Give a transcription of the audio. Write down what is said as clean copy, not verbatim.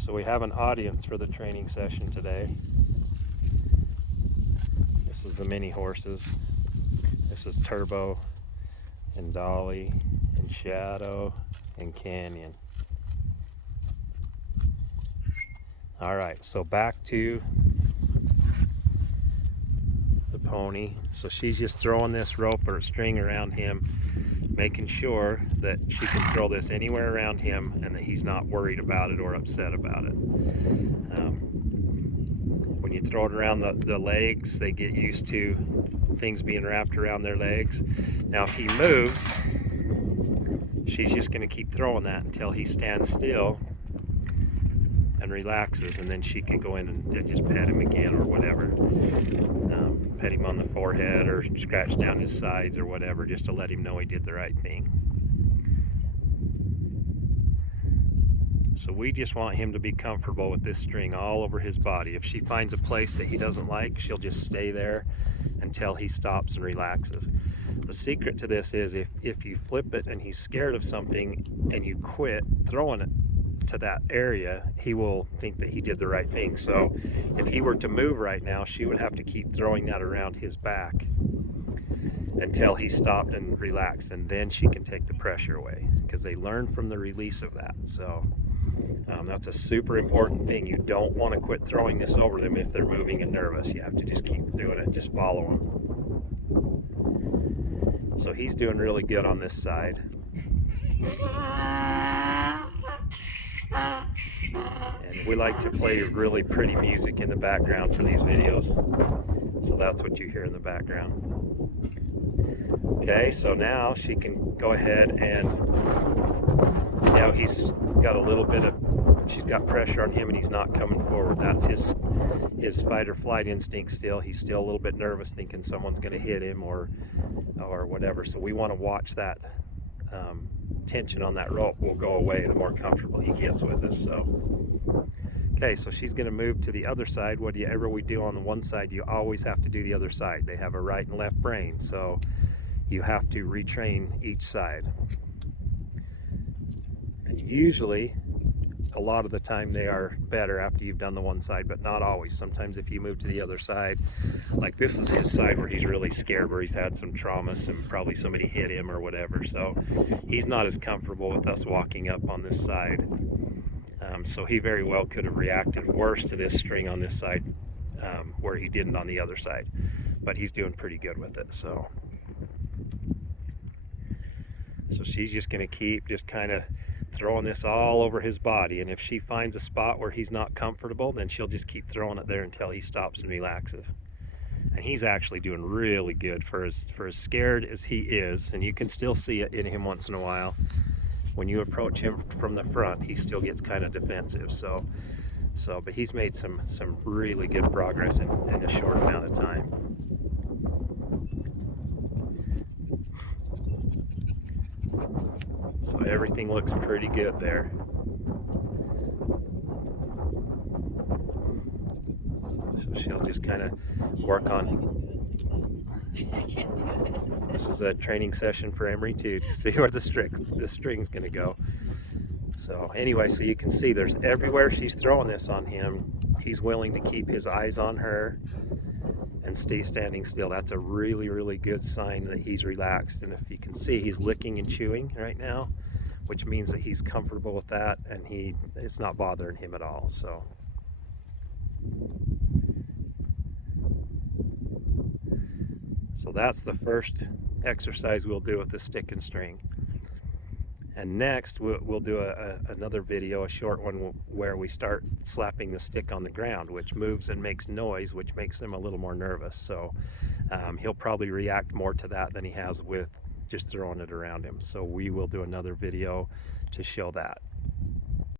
So we have an audience for the training session today. This is the mini horses. This is Turbo and Dolly and Shadow and Canyon. All right, so back to the pony. So she's just throwing this rope or string around him, making sure that she can throw this anywhere around him and that he's not worried about it or upset about it. When you throw it around the legs, they get used to things being wrapped around their legs. Now if he moves, she's just going to keep throwing that until he stands still and relaxes, and then she can go in and just pet him again or whatever. Pet him on the forehead or scratch down his sides or whatever, just to let him know he did the right thing. So we just want him to be comfortable with this string all over his body. If she finds a place that he doesn't like, she'll just stay there until he stops and relaxes. The secret to this is if you flip it and he's scared of something and you quit throwing it to that area, he will think that he did the right thing. So if he were to move right now, she would have to keep throwing that around his back until he stopped and relaxed, and then she can take the pressure away, because they learn from the release of that. So that's a super important thing. You don't want to quit throwing this over them if they're moving and nervous. You have to just keep doing it, just follow them. So he's doing really good on this side. And we like to play really pretty music in the background for these videos. So that's what you hear in the background. Okay, so now she can go ahead and see how he's got a little bit of, she's got pressure on him and he's not coming forward. That's his fight or flight instinct still. He's still a little bit nervous, thinking someone's going to hit him or whatever. So we want to watch that tension on that rope will go away the more comfortable he gets with us. So okay, so she's going to move to the other side. Whatever we do on the one side, you always have to do the other side. They have a right and left brain, so you have to retrain each side. And usually, a lot of the time they are better after you've done the one side, but not always. Sometimes if you move to the other side, like this is his side where he's really scared, where he's had some trauma, probably somebody hit him or whatever. So he's not as comfortable with us walking up on this side. So he very well could have reacted worse to this string on this side where he didn't on the other side. But he's doing pretty good with it. So she's just going to keep just kind of throwing this all over his body, and if she finds a spot where he's not comfortable, then she'll just keep throwing it there until he stops and relaxes. And he's actually doing really good for as scared as he is, and you can still see it in him once in a while. When you approach him from the front, he still gets kind of defensive. But he's made some really good progress in a short amount of time. So everything looks pretty good there. So she'll just kind of work on. This is a training session for Emery too, to see where the string's going to go. So anyway, so you can see there's everywhere she's throwing this on him, he's willing to keep his eyes on her and stay standing still. That's a really, really good sign that he's relaxed. And if you can see, he's licking and chewing right now, which means that he's comfortable with that and it's not bothering him at all. So that's the first exercise we'll do with the stick and string. And next we'll do another video, a short one, where we start slapping the stick on the ground, which moves and makes noise, which makes them a little more nervous. So he'll probably react more to that than he has with just throwing it around him. So we will do another video to show that.